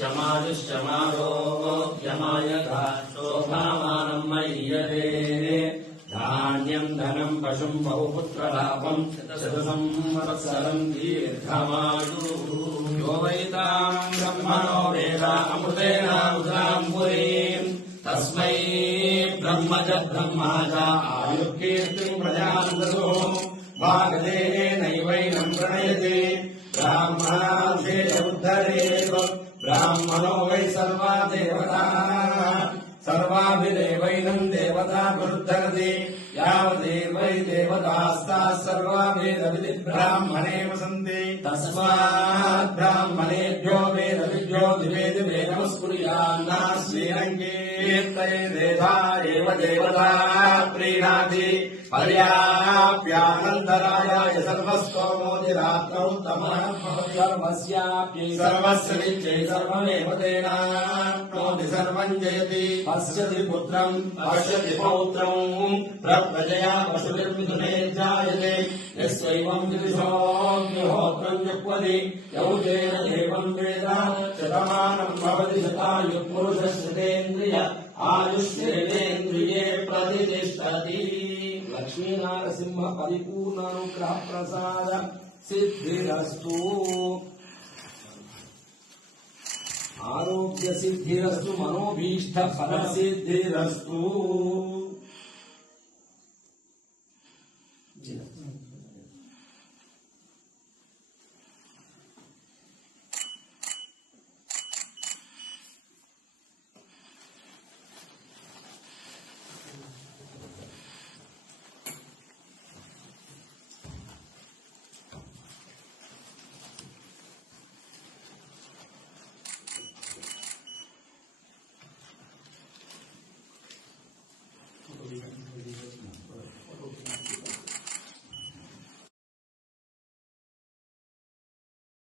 यमायुष्यमारोग्यमायथा शोभामानं मय्यते धान्यं धनं पशुं बहुपुत्रलाभं शतसंवत्सरं दीर्घमायुः यो वैतां ब्रह्मणो वेद अमृतेन उदां पुरीं तस्मै ब्रह्म च ब्रह्मा च आयुर्कीर्तिं प्रजां ददुः भागदेनैवैनं प्रणयते ब्राह्मणार्थेन उद्धरेत् ब्राह्मणो वै सर्वा देवताः सर्वाभिदेवैनं देवता विरुद्धरति यावदेवै देवतास्ताः सर्वा वेदविधि ब्राह्मणे वसन्ति तस्मात् ब्राह्मणेभ्यो वेदविद्यो दिवे दिवे नमस्कुर्यान्नाः श्रीरङ्गीर्तयेदेधा एव देवता प्रीणाति पर्याप्यानन्तरायाय सर्वस्तोमोदिरात्रौ तमः सर्वस्याप्यै सर्वस्य विद्यै सर्वमेव तेनाप्नोति सर्वं जयति पश्यति पुत्रं पश्यति पौत्रं प्रजया पशुभिर्मिथुने जायते यस्यैवं विदुषोऽग्निहोत्रं जुह्वति यौतेन देवं वेद शतमानं भवति शतायुः पुरुषः शतेन्द्रिय आयुष्येन्द्रिये प्रतिष्ठति लक्ष्मी नारसिंह परिपूर्ण अनुग्रह प्रसाद सिद्धिरस्तु आरोग्य सिद्धिरस्तु मनोभीष्ट फल सिद्धिरस्तु